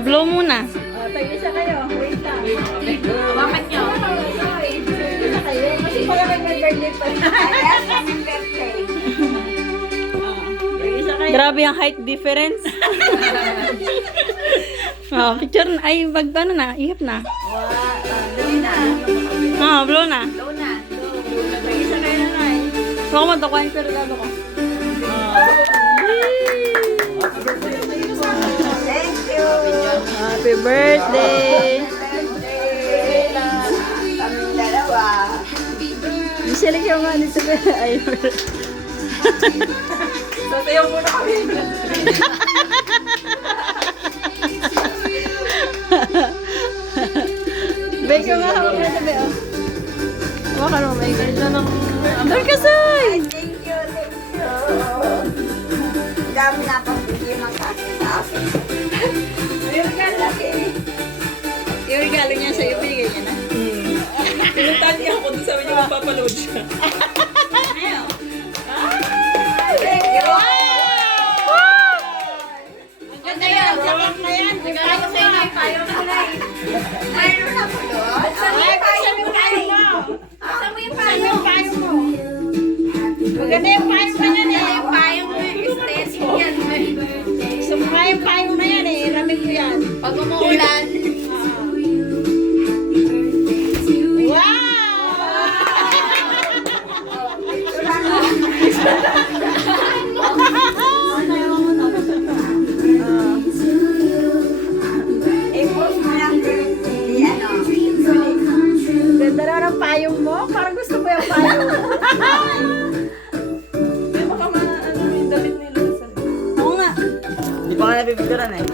Blow muna. Tag-isa kayo. Wait lang. Bakit nyo? Tag-isa kayo. Kasi pala may birthday pa. Yes, happy birthday. Tag-isa kayo. Grabe ang height difference. Picture na. Ay, ano na. Ihip na. Dali na. Blow na. Low na. Tag-isa kayo na na. Ako mo, takuha yung pergado ko. Thank you. Happy birthday! Kaming dalawa. Michelle, ikaw nga dito. Ay, Tatayo muna kami. Bay, ikaw nga hawak na tabi, oh. Hawakan mo, may ganito ng... Doon ka, Soy! Thank you. Dami na pagbigyan ng sa akin. Ayun ka, laki. Yung regalo niya sa'yo, binigay niya na. Pinuntahan niya ako doon, sabi niya magpapaload siya. Thank you. Ganda yan, sakit na yan. Regalo sa'yo na tayo na lang. Mayroon na po doon. Saan mo yung payo mo? Saan mo yung payo mo? Maganda yung payong na yan eh. Yung payo mo yung aesthetic yan. Gusto mo nga yung payong na yan eh. Ramig ko yan. Pag umuulan. I-post mo lang di ano. Ganda na ng payong mo. Parang gusto ko yung payong. Di baka ano yung damit nila. Oo nga. Hindi pa nga nabibigyan eh.